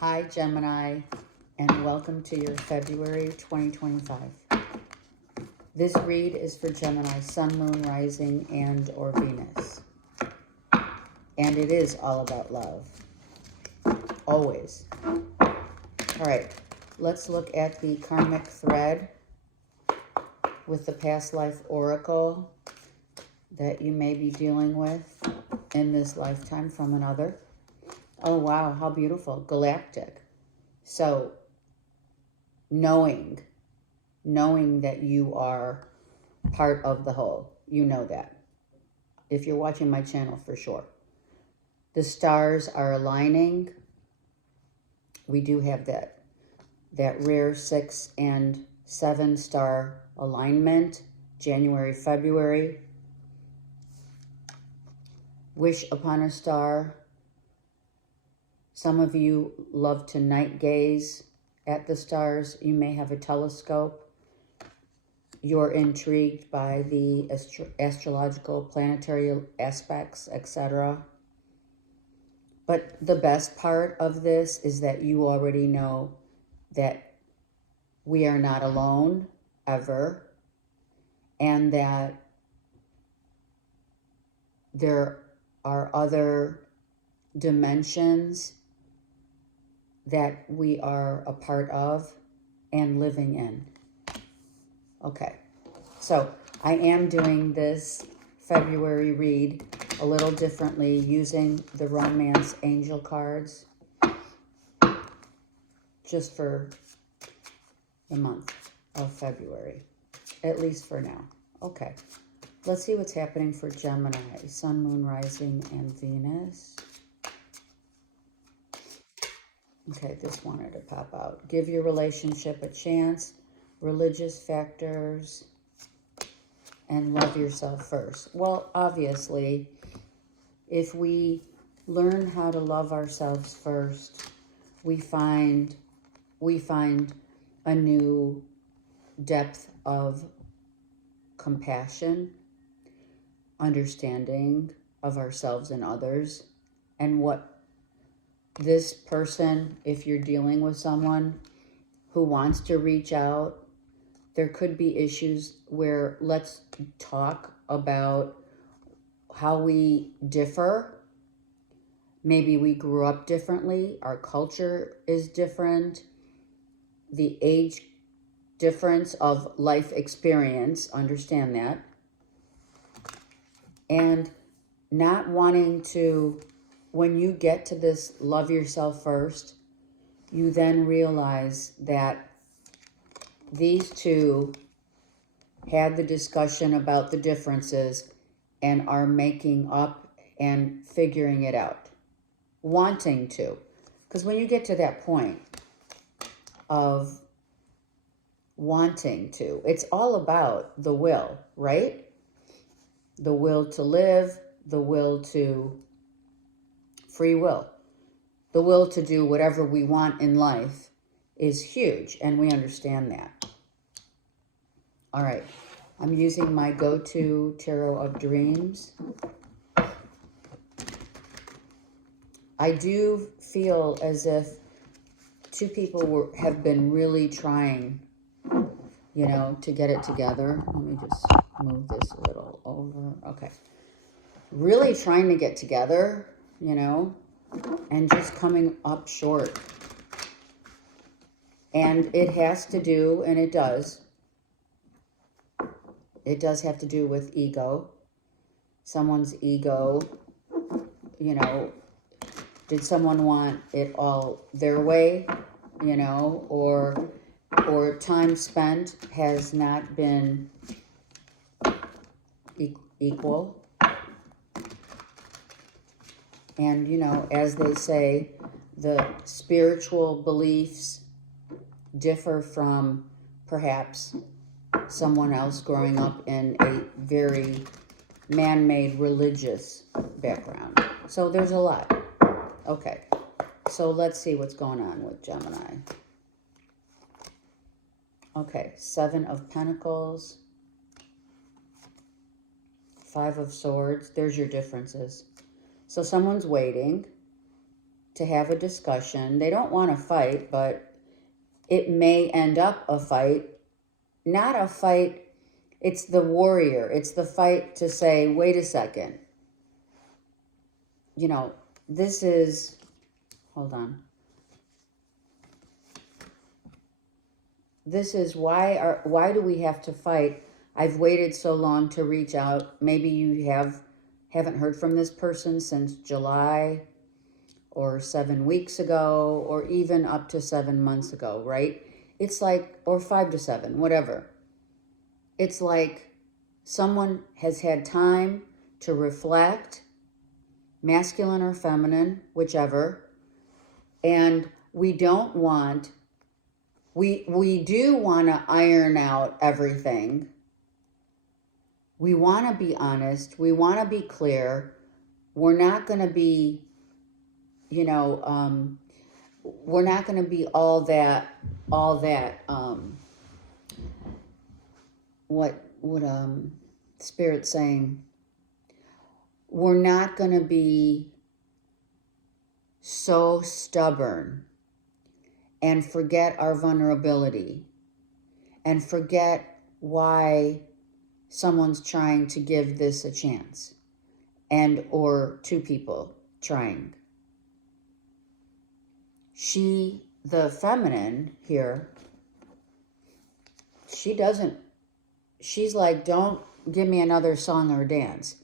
Hi, Gemini, and welcome to your February 2025. This read is for Gemini, Sun, Moon, Rising, and or Venus. And it is all about love. Always. All right, let's look at the karmic thread with the past life oracle that you may be dealing with in this lifetime from another. Oh, wow, how beautiful. Galactic. So, knowing that you are part of the whole. You know that. If you're watching my channel, for sure. The stars are aligning. We do have that rare 6 and 7 star alignment, January, February. Wish upon a star. Some of you love to night gaze at the stars. You may have a telescope. You're intrigued by the astrological, planetary aspects, etc. But the best part of this is that you already know that we are not alone, ever, and that there are other dimensions that we are a part of and living in. Okay, so I am doing this February read a little differently using the romance angel cards just for the month of February, at least for now. Okay, let's see what's happening for Gemini, Sun, Moon, Rising, and Venus. Okay, this wanted to pop out. Give your relationship a chance, religious factors, and love yourself first. Well, obviously, if we learn how to love ourselves first, we find a new depth of compassion, understanding of ourselves and others, and what this person, if you're dealing with someone who wants to reach out, there could be issues where let's talk about how we differ. Maybe we grew up differently. Our culture is different. The age difference of life experience, understand that. And not wanting to, when you get to this love yourself first, you then realize that these two had the discussion about the differences and are making up and figuring it out. Wanting to. Because when you get to that point of wanting to, it's all about the will, right? The will to live, the will to free will. The will to do whatever we want in life is huge, and we understand that. All right, I'm using my go-to Tarot of Dreams. I do feel as if two people have been really trying, you know, to get it together. Let me just move this a little over. Okay. Really trying to get together, you know, and just coming up short. And it has to do, and it does have to do with ego. Someone's ego, you know, did someone want it all their way, you know, or time spent has not been equal. And, you know, as they say, the spiritual beliefs differ from perhaps someone else growing up in a very man-made religious background. So there's a lot. Okay, so let's see what's going on with Gemini. Okay, 7 of Pentacles, 5 of Swords. There's your differences. So someone's waiting. to have a discussion. They don't want to fight, but it may end up a fight. Not a fight. It's the warrior. It's the fight to say, wait a second. You know, this is, hold on. This is why do we have to fight? I've waited so long to reach out. Maybe you haven't heard from this person since July or 7 weeks ago, or even up to 7 months ago, right? It's like, or 5 to 7, whatever. It's like someone has had time to reflect, masculine or feminine, whichever, and we don't want, we do want to iron out everything. We want to be honest. We want to be clear. We're not going to be, you know, we're not going to be all that, what Spirit's saying? We're not going to be so stubborn and forget our vulnerability and forget why someone's trying to give this a chance, and or two people trying. She, the feminine here, she's like, don't give me another song or dance.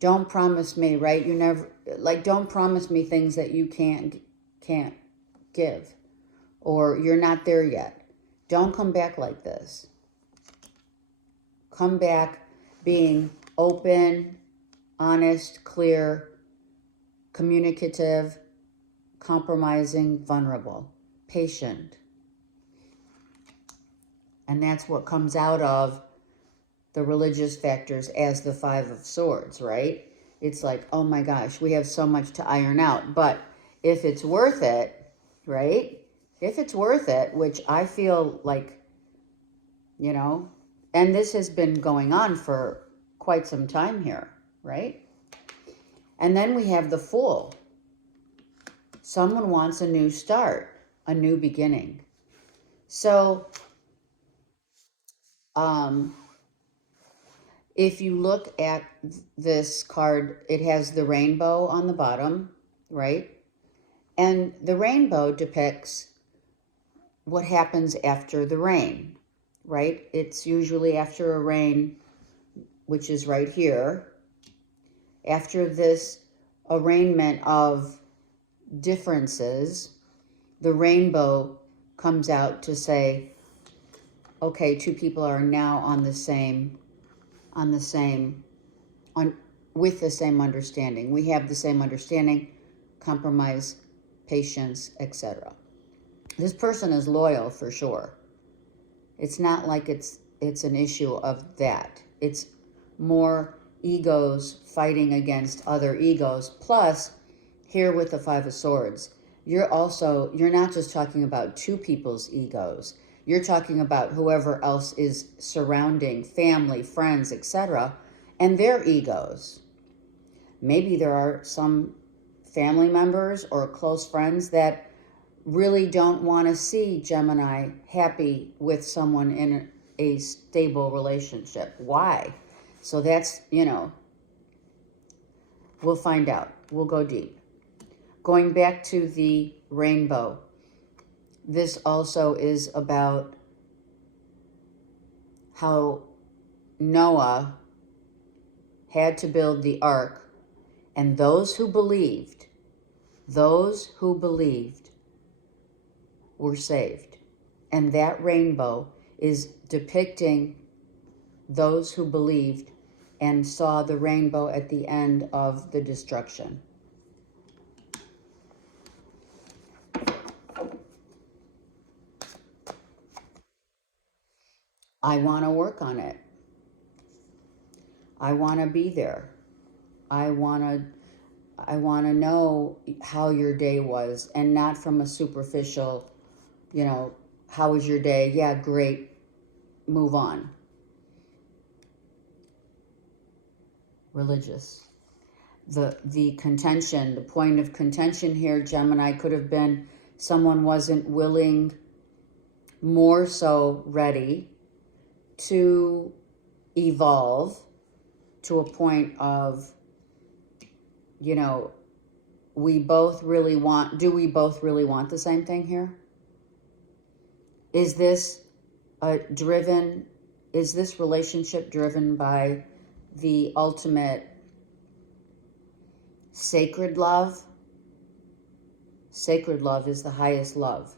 Don't promise me, right? You never, like, don't promise me things that you can't give, or you're not there yet. Don't come back like this. Come back being open, honest, clear, communicative, compromising, vulnerable, patient. And that's what comes out of the religious factors as the 5 of Swords, right? It's like, oh my gosh, we have so much to iron out. But if it's worth it, right? If it's worth it, which I feel like, you know, and this has been going on for quite some time here, right? And then we have the Fool. Someone wants a new start, a new beginning. So, if you look at this card, it has the rainbow on the bottom, right? And the rainbow depicts what happens after the rain, right? It's usually after a rain, which is right here. After this arraignment of differences, the rainbow comes out to say, okay, two people are now with the same understanding. We have the same understanding, compromise, patience, etc. This person is loyal for sure. It's not like it's an issue of that. It's more egos fighting against other egos. Plus, here with the 5 of Swords, you're not just talking about two people's egos. You're talking about whoever else is surrounding, family, friends, etc., and their egos. Maybe there are some family members or close friends that really don't want to see Gemini happy with someone in a stable relationship. Why? So that's, you know, we'll find out. We'll go deep. Going back to the rainbow, this also is about how Noah had to build the ark, and those who believed were saved. And that rainbow is depicting those who believed and saw the rainbow at the end of the destruction. I want to work on it. I want to be there. I want to know how your day was, and not from a superficial, you know, how was your day? Yeah, great. Move on. Religious. the contention, the point of contention here, Gemini, could have been someone wasn't willing, more so ready to evolve to a point of, you know, we both really want, do we both really want the same thing here? Is this is this relationship driven by the ultimate sacred love? Sacred love is the highest love.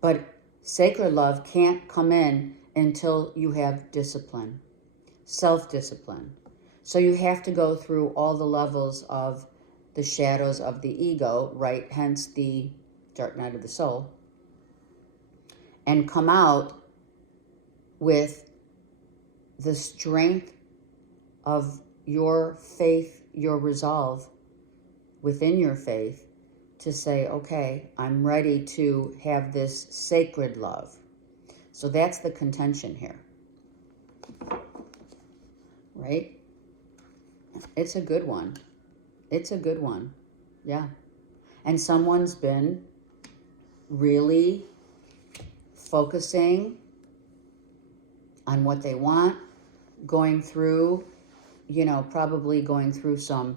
But sacred love can't come in until you have discipline, self-discipline. So you have to go through all the levels of the shadows of the ego, right? Hence the dark night of the soul. And come out with the strength of your faith, your resolve within your faith to say, okay, I'm ready to have this sacred love. So that's the contention here, right? It's a good one. It's a good one. Yeah. And someone's been really focusing on what they want, going through, you know, probably going through some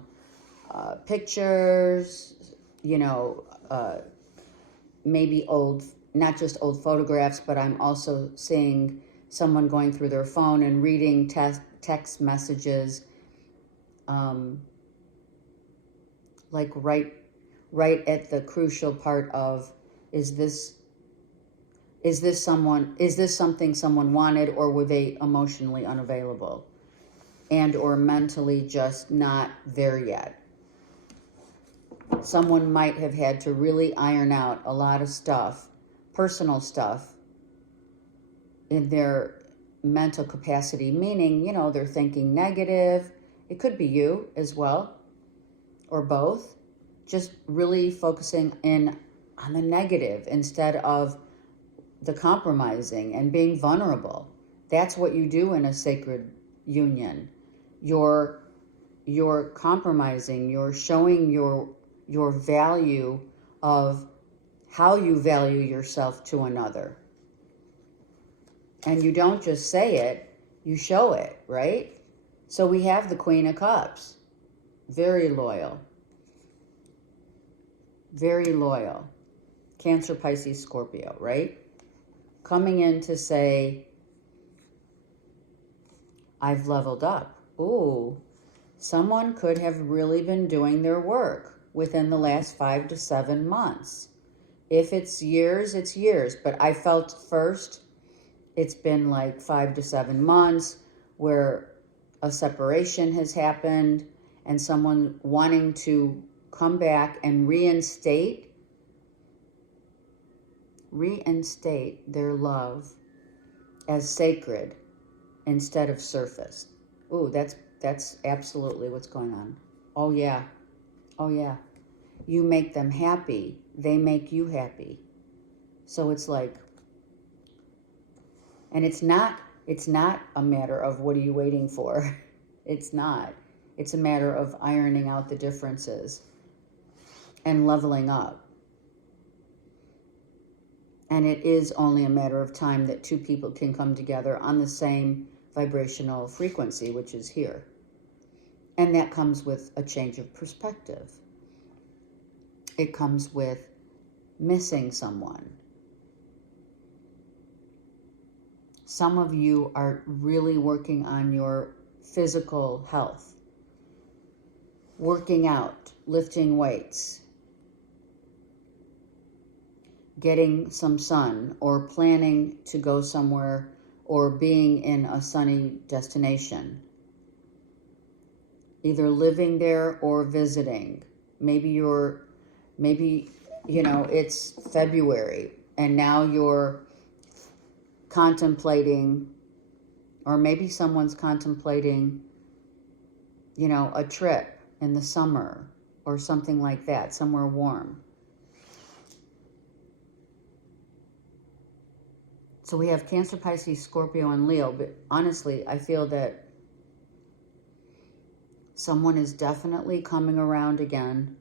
pictures, you know, maybe old, not just old photographs, but I'm also seeing someone going through their phone and reading text messages, like right at the crucial part of, is this something someone wanted, or were they emotionally unavailable and or mentally just not there yet? Someone might have had to really iron out a lot of stuff, personal stuff, in their mental capacity, meaning, you know, they're thinking negative. It could be you as well, or both. Just really focusing in on the negative instead of the compromising and being vulnerable. That's what you do in a sacred union. You're compromising, you're showing your value of how you value yourself to another. And you don't just say it, you show it, right? So we have the Queen of Cups. Very loyal. Very loyal. Cancer, Pisces, Scorpio, right? Coming in to say, I've leveled up. Ooh, someone could have really been doing their work within the last 5 to 7 months. If it's years, it's years. But I felt first, it's been like 5 to 7 months where a separation has happened and someone wanting to come back and reinstate their love as sacred instead of surface. Ooh, that's absolutely what's going on. Oh yeah. Oh yeah. You make them happy, they make you happy. So it's like, and it's not a matter of what are you waiting for. It's not. It's a matter of ironing out the differences and leveling up. And it is only a matter of time that two people can come together on the same vibrational frequency, which is here. And that comes with a change of perspective. It comes with missing someone. Some of you are really working on your physical health, working out, lifting weights, getting some sun, or planning to go somewhere, or being in a sunny destination. Either living there or visiting. Maybe you know, it's February and now you're contemplating, or maybe someone's contemplating, you know, a trip in the summer or something like that, somewhere warm. So we have Cancer, Pisces, Scorpio, and Leo. But honestly, I feel that someone is definitely coming around again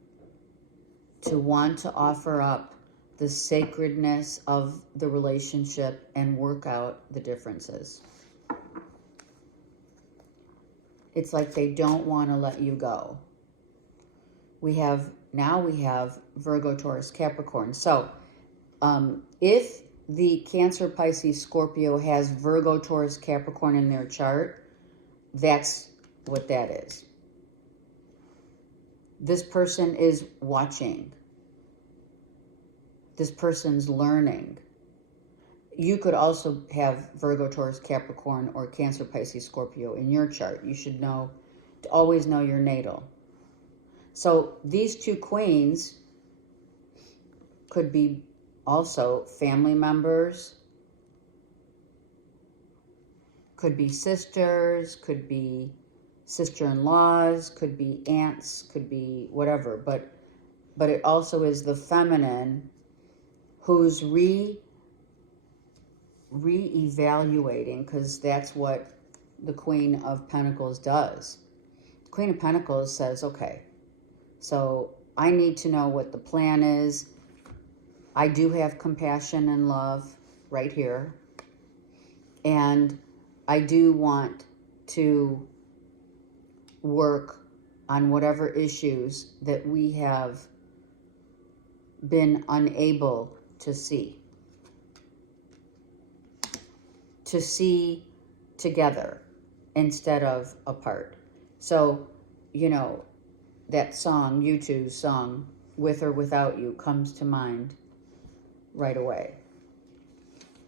to want to offer up the sacredness of the relationship and work out the differences. It's like they don't want to let you go. Now we have Virgo, Taurus, Capricorn. So if the Cancer, Pisces, Scorpio has Virgo, Taurus, Capricorn in their chart, that's what that is. This person is watching. This person's learning. You could also have Virgo, Taurus, Capricorn, or Cancer, Pisces, Scorpio in your chart. You should know, to always know your natal. So these two queens could be also family members, could be sisters, could be sister-in-laws, could be aunts, could be whatever. But it also is the feminine who's re-evaluating, because that's what the Queen of Pentacles does. The Queen of Pentacles says, okay, so I need to know what the plan is. I do have compassion and love right here. And I do want to work on whatever issues that we have been unable to see together instead of apart. So, you know, that song, U2's song, With or Without You, comes to mind right away.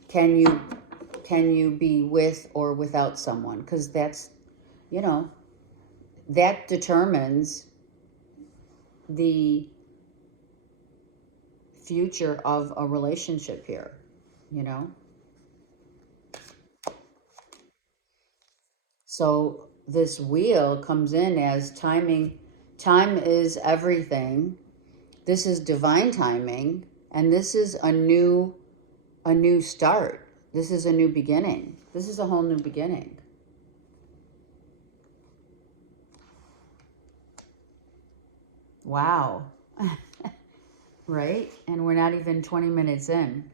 Can you be with or without someone? Because that's, you know, that determines the future of a relationship here, you know? So this wheel comes in as timing. Time is everything. This is divine timing, and this is a new start. This is a new beginning. This is a whole new beginning. Wow. Right? And we're not even 20 minutes in.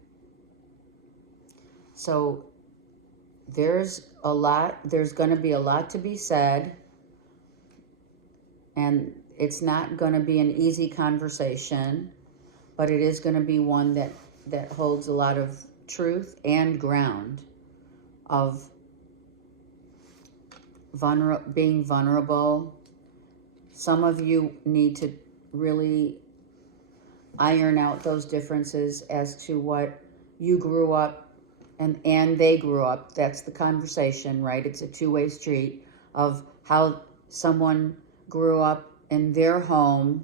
So there's going to be a lot to be said, and it's not going to be an easy conversation, but it is going to be one that holds a lot of truth and ground of being vulnerable. Some of you need to really iron out those differences as to what you grew up and they grew up. That's the conversation, right? It's a two-way street of how someone grew up in their home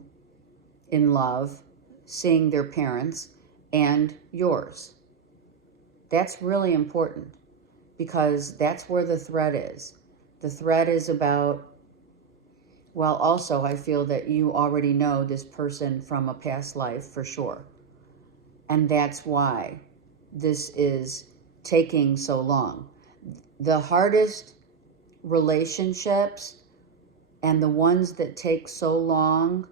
in love, seeing their parents, and yours. That's really important, because that's where the thread is. The thread is about, well, also I feel that you already know this person from a past life for sure. And that's why this is taking so long. The hardest relationships and the ones that take so long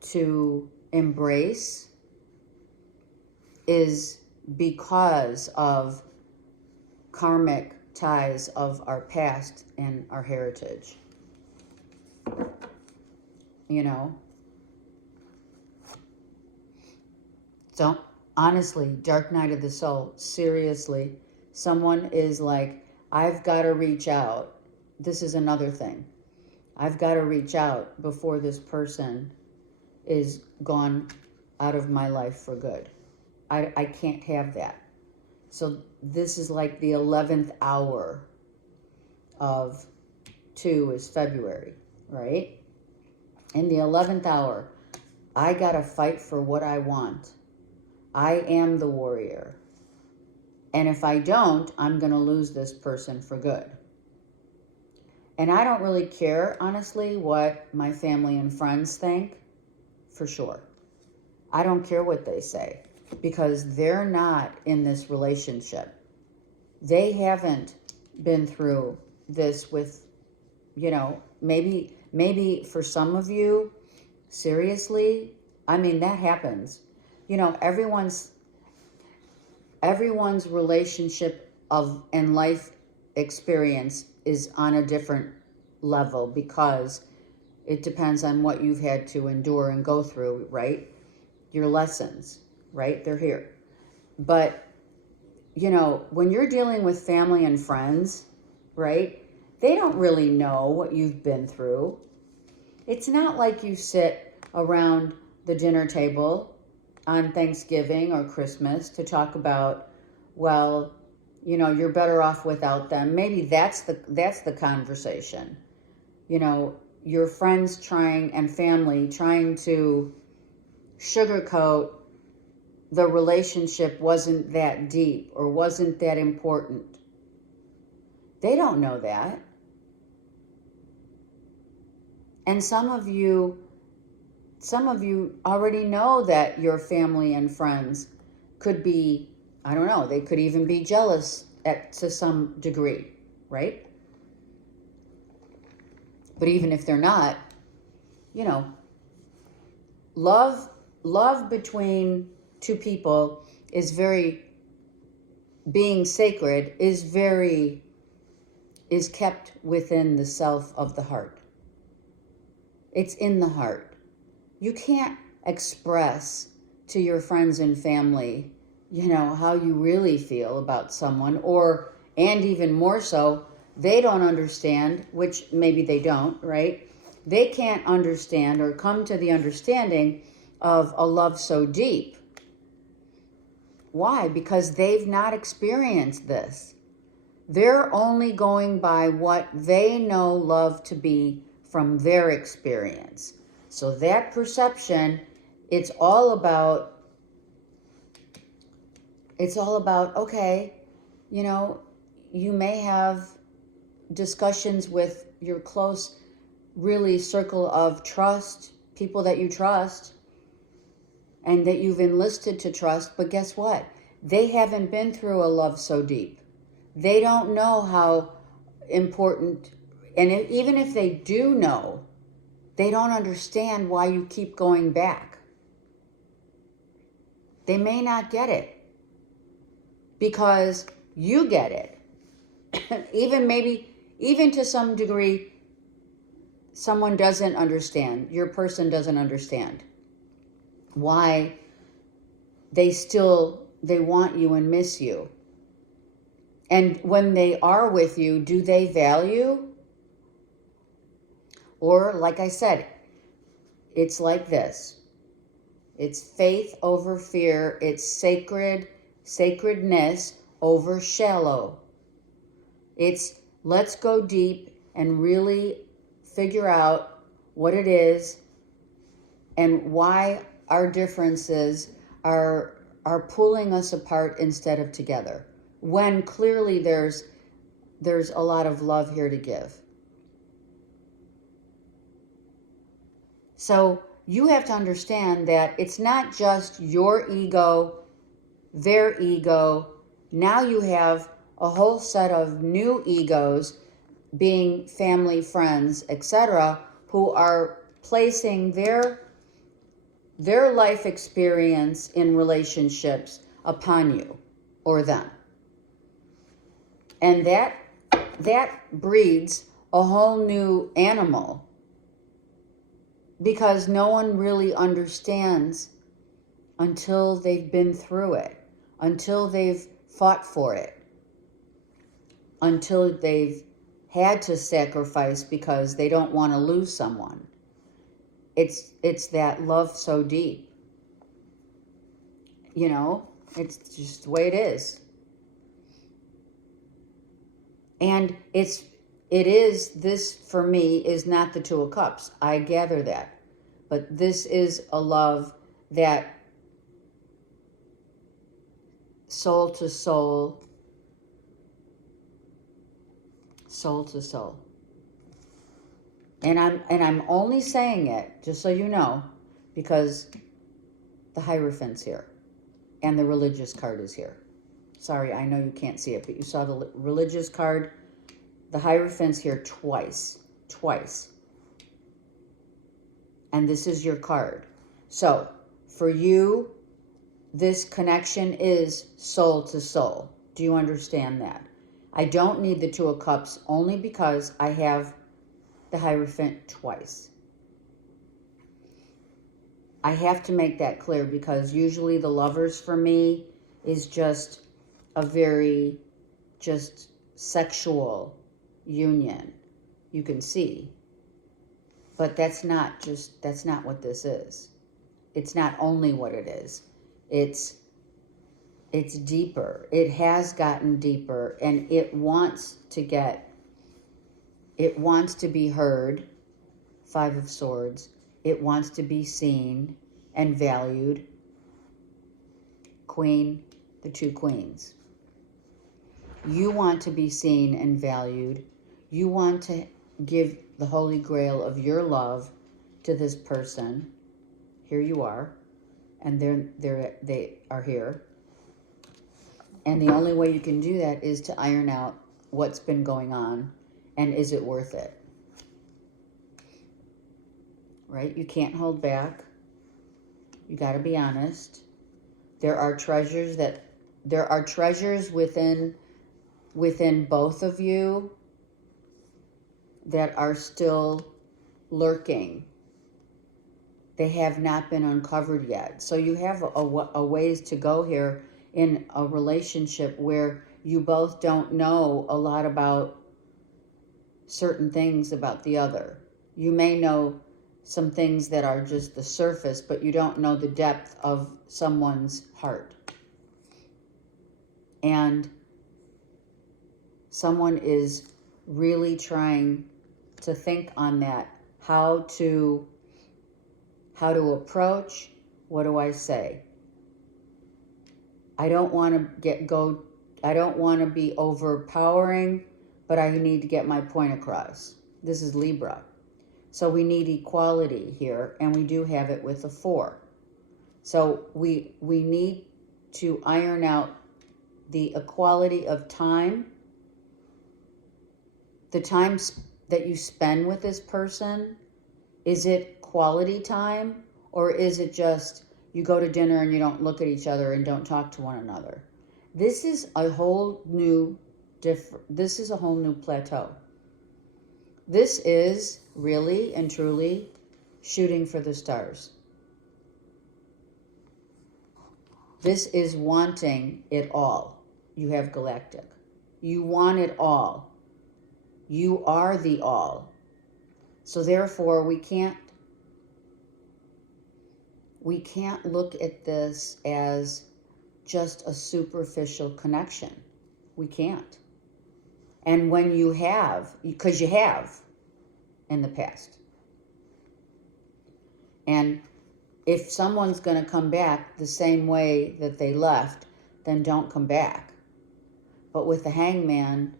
to embrace is because of karmic ties of our past and our heritage. You know? So honestly, dark night of the soul, seriously, someone is like, I've got to reach out. This is another thing. I've got to reach out before this person is gone out of my life for good. I can't have that. So this is like the 11th hour of 2 is February, right? In the 11th hour, I got to fight for what I want. I am the warrior. And if I don't, I'm going to lose this person for good. And I don't really care, honestly, what my family and friends think, for sure. I don't care what they say, because they're not in this relationship. They haven't been through this with, you know, maybe Maybe for some of you, seriously, I mean, that happens. You know, everyone's relationship and life experience is on a different level because it depends on what you've had to endure and go through, right? Your lessons, right? They're here. But, you know, when you're dealing with family and friends, right? They don't really know what you've been through. It's not like you sit around the dinner table on Thanksgiving or Christmas to talk about, well, you know, you're better off without them. Maybe that's the conversation. You know, your friends and family trying to sugarcoat the relationship wasn't that deep or wasn't that important. They don't know that. And some of you already know that your family and friends could be, I don't know, they could even be jealous to some degree, right? But even if they're not, you know, love between two people being sacred is kept within the self of the heart. It's in the heart. You can't express to your friends and family, you know, how you really feel about someone, and even more so, they don't understand, which maybe they don't, right? They can't understand or come to the understanding of a love so deep. Why? Because they've not experienced this. They're only going by what they know love to be from their experience. So that perception, it's all about, okay, you know, you may have discussions with your close, really circle of trust, people that you trust and that you've enlisted to trust, but guess what? They haven't been through a love so deep. They don't know how important, and even if they do know, they don't understand why you keep going back. They may not get it because you get it. Even to some degree, someone doesn't understand, your person doesn't understand why they want you and miss you. And when they are with you, do they value? Or, like I said, it's like this. It's faith over fear. It's sacredness over shallow. It's let's go deep and really figure out what it is and why our differences are pulling us apart instead of together. When clearly there's a lot of love here to give. So you have to understand that it's not just your ego, their ego. Now you have a whole set of new egos, being family, friends, etc., who are placing their life experience in relationships upon you or them. And that breeds a whole new animal, because no one really understands until they've been through it, until they've fought for it, until they've had to sacrifice because they don't want to lose someone. It's that love so deep. You know, it's just the way it is. And this for me is not the Two of Cups. I gather that. But this is a love that soul to soul, soul to soul. And I'm only saying it, just so you know, because the Hierophant's here and the religious card is here. Sorry, I know you can't see it, but you saw the religious card. The Hierophant's here twice. And this is your card. So for you, this connection is soul to soul. Do you understand that? I don't need the Two of Cups only because I have the Hierophant twice. I have to make that clear because usually the Lovers for me is just a very just sexual union. You can see. But that's not what this is. It's not only what it is. It's deeper. It has gotten deeper, and it wants to be heard. Five of Swords. It wants to be seen and valued. Queen, the two queens. You want to be seen and valued. You want to give the Holy Grail of your love to this person. Here you are. And they are here. And the only way you can do that is to iron out what's been going on and is it worth it? Right? You can't hold back. You got to be honest. There are treasures within both of you that are still lurking. They have not been uncovered yet. So you have a ways to go here in a relationship where you both don't know a lot about certain things about the other. You may know some things that are just the surface, but you don't know the depth of someone's heart. And someone is really trying to think on that, how to approach. What do I say? I don't want to be overpowering, but I need to get my point across. This is Libra. So we need equality here, and we do have it with a 4. So we need to iron out the equality of time, the time that you spend with this person. Is it quality time, or is it just you go to dinner and you don't look at each other and don't talk to one another? This is a whole new plateau. This is really and truly shooting for the stars. This is wanting it all. You have Galactic. You want it all. You are the all. So therefore, we can't look at this as just a superficial connection. We can't. And when you have, because you have in the past. And if someone's going to come back the same way that they left, then don't come back. But with the Hangman,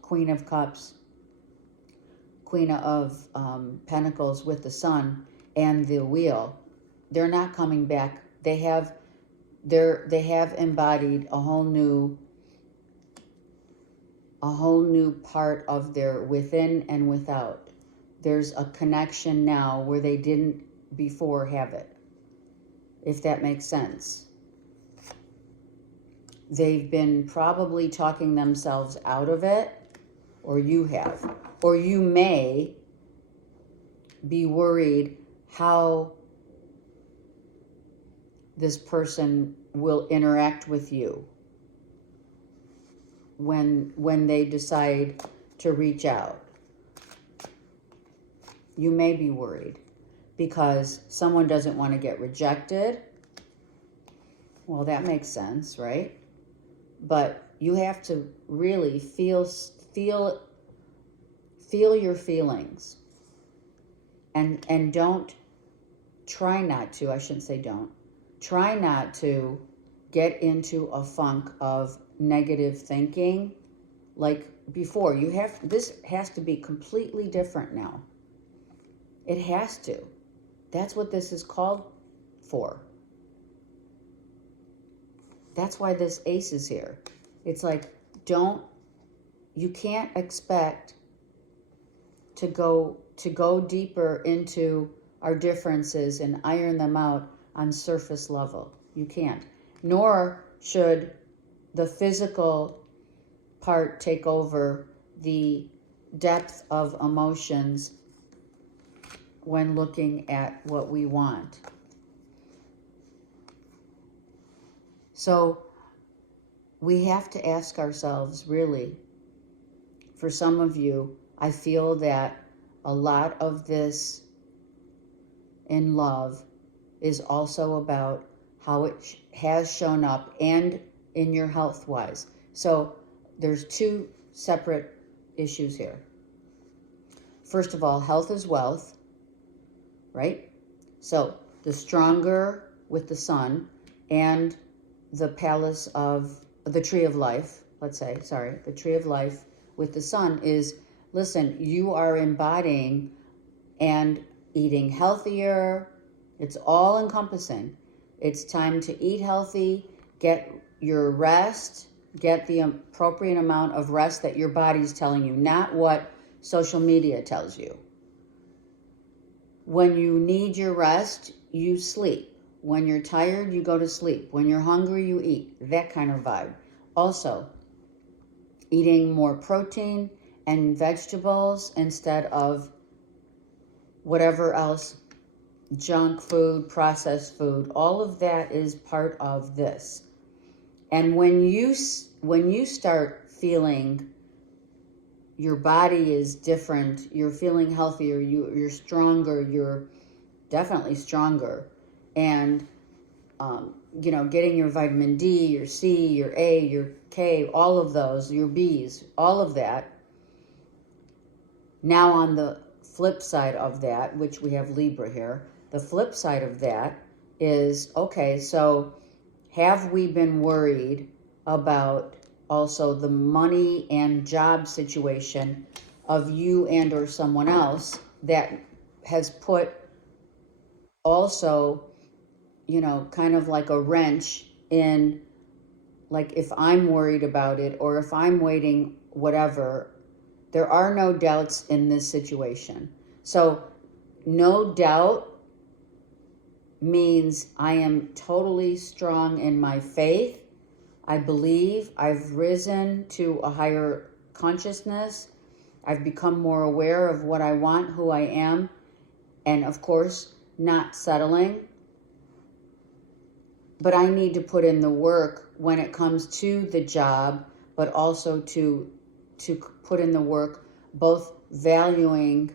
Queen of Cups, Queen of Pentacles with the Sun and the Wheel, they're not coming back. They have embodied a whole new part of their within and without. There's a connection now where they didn't before have it, if that makes sense. They've been probably talking themselves out of it, or you have. Or you may be worried how this person will interact with you when they decide to reach out. You may be worried because someone doesn't want to get rejected. Well, that makes sense, right? But you have to really feel your feelings. And don't try not to, I shouldn't say don't. Try not to get into a funk of negative thinking like before. This has to be completely different now. It has to. That's what this is called for. That's why this Ace is here. It's like, you can't expect to go deeper into our differences and iron them out on surface level. You can't. Nor should the physical part take over the depth of emotions when looking at what we want. So we have to ask ourselves, really, for some of you, I feel that a lot of this in love is also about how it has shown up and in your health-wise. So there's two separate issues here. First of all, health is wealth, right? So the stronger with the sun and the palace of the tree of life, the tree of life with the sun is, listen, you are embodying and eating healthier. It's all encompassing. It's time to eat healthy, get your rest, get the appropriate amount of rest that your body's telling you, not what social media tells you. When you need your rest, you sleep. When you're tired, you go to sleep. When you're hungry, you eat. That kind of vibe. Also, eating more protein and vegetables instead of whatever else, junk food, processed food. All of that is part of this. And when you start feeling your body is different, you're feeling healthier, you're stronger, you're definitely stronger, and getting your vitamin D, your C, your A, your K, all of those, your Bs, all of that. Now on the flip side of that, which we have Libra here, the flip side of that is, okay, so have we been worried about also the money and job situation of you and or someone else that has put also, kind of like a wrench in, like, if I'm worried about it or if I'm waiting, whatever, there are no doubts in this situation. So no doubt means I am totally strong in my faith. I believe I've risen to a higher consciousness. I've become more aware of what I want, who I am, and of course, not settling. But I need to put in the work when it comes to the job, but also to put in the work, both valuing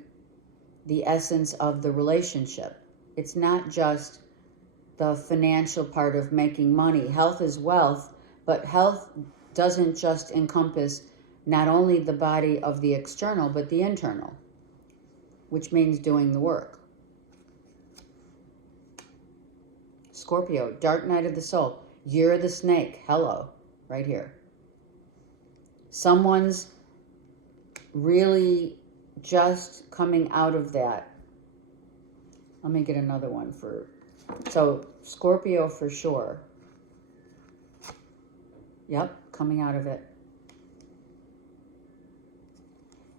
the essence of the relationship. It's not just the financial part of making money. Health is wealth, but health doesn't just encompass not only the body of the external, but the internal, which means doing the work. Scorpio, dark night of the soul, year of the snake, hello, right here. Someone's really just coming out of that. Let me get another one so Scorpio for sure. Yep, coming out of it.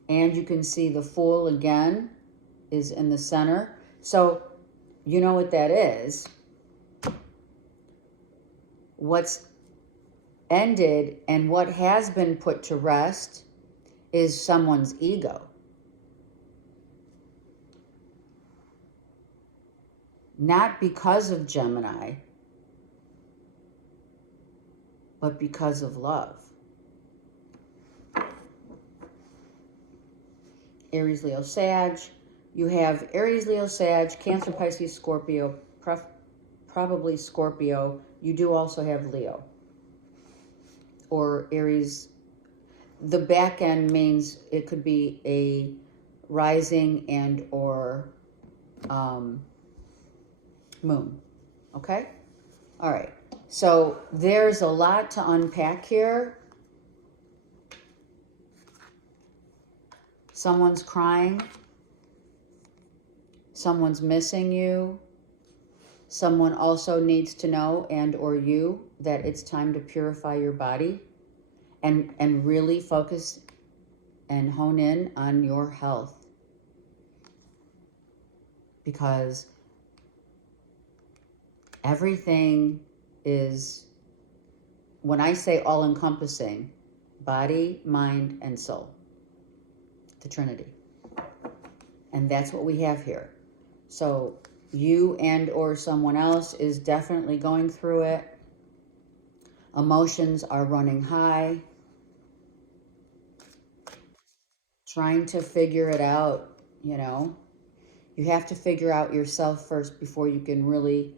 And you can see the Fool again is in the center. So you know what that is. What's ended and what has been put to rest is someone's ego. Not because of Gemini, but because of love. Aries, Leo, Sag. You have Aries, Leo, Sag, Cancer, Pisces, Scorpio, probably Scorpio. You do also have Leo or Aries. The back end means it could be a rising and or moon. Okay? All right. So there's a lot to unpack here. Someone's crying. Someone's missing you. Someone also needs to know, and or you, that it's time to purify your body and really focus and hone in on your health. because everything is, when I say all-encompassing, body, mind, and soul, the Trinity. And that's what we have here. So you and or someone else is definitely going through it. Emotions are running high. Trying to figure it out, you know. You have to figure out yourself first before you can really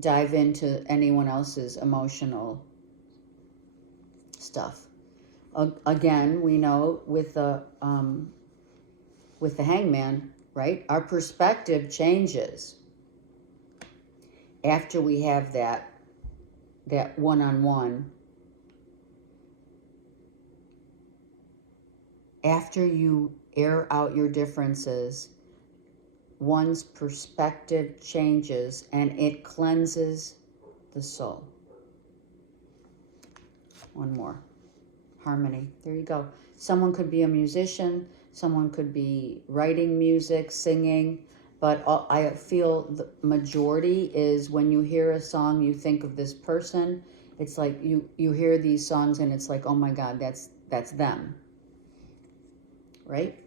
dive into anyone else's emotional stuff. Again, we know with the hangman, right? Our perspective changes after we have that one-on-one. After you air out your differences, one's perspective changes and it cleanses the soul. One more. Harmony. There you go. Someone could be a musician. Someone could be writing music, singing. But I feel the majority is when you hear a song, you think of this person. It's like you hear these songs and it's like, oh my God, that's them. Right?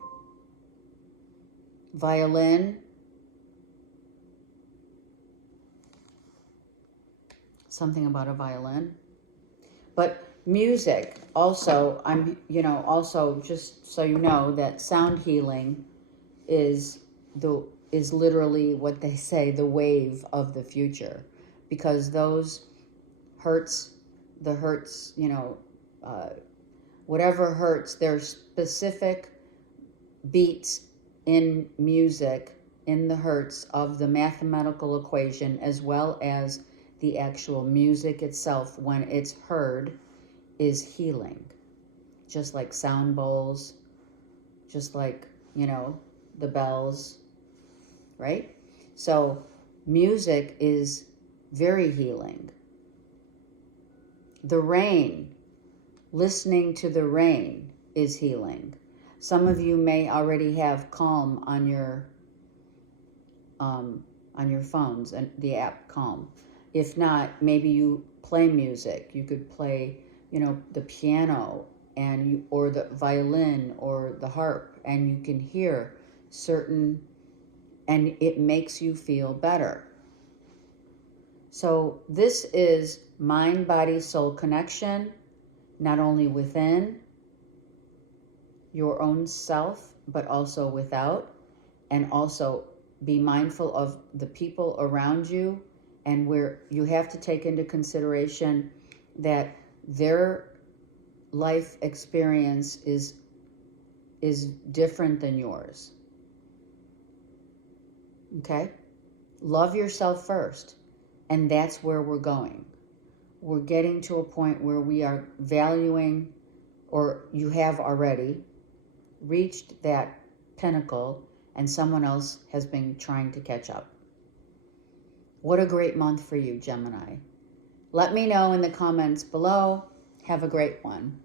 Violin. Something about a violin. But music also, also just so you know that sound healing is literally what they say, the wave of the future, because those hurts, whatever hurts, there's specific beats in music, in the hertz of the mathematical equation, as well as the actual music itself, when it's heard, is healing. Just like sound bowls, just like, the bells, right? So music is very healing. The rain, listening to the rain is healing. Some of you may already have Calm on your phones and the app Calm. If not, maybe you play music. You could play, the piano or the violin or the harp, and you can hear certain, and it makes you feel better. So this is mind, body, soul connection, not only within your own self, but also without, and also be mindful of the people around you, and where you have to take into consideration that their life experience is different than yours. Okay? Love yourself first. And that's where we're going. We're getting to a point where we are valuing, or you have already reached that pinnacle, and someone else has been trying to catch up. What a great month for you, Gemini. Let me know in the comments below. Have a great one.